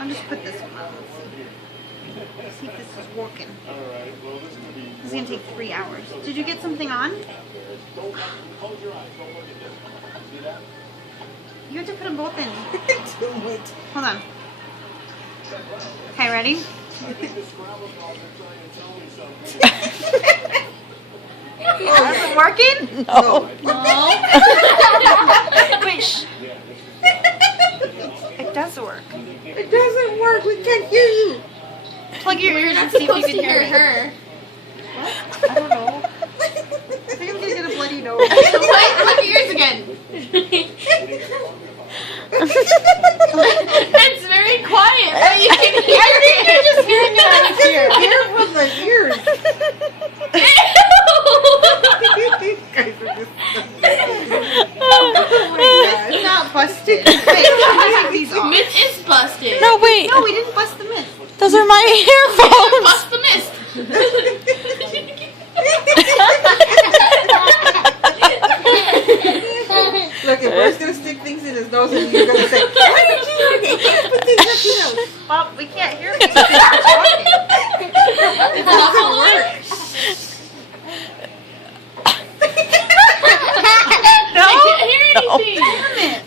I'll just put this one on. Let's see if this is working. This is going to take 3 hours. Did you get something on? You have to put them both in. Hold on. Okay, ready? Oh, is it working? No. Wait, shh. It does work. It doesn't work. We can't hear you. Plug your ears and see if you can hear her. I don't know. I think I'm gonna get a bloody nose. Wait, plug your ears again. It's very quiet, but you can hear it. You're just hearing it out of here. Hear from the ears. It's not busted. Wait, can take these off? Myth is busted. No, wait. No, we didn't bust the myth. Those are my earphones. Bust the mist. Look, if Bryce's gonna stick things in his nose and you're gonna say, why did you put things in your nose? Well, we can't hear me because you're talking. It doesn't work. No? I can't hear anything. Damn it.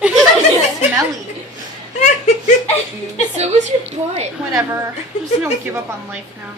It's smelly. So was your butt. Whatever. I'm just gonna give up on life now.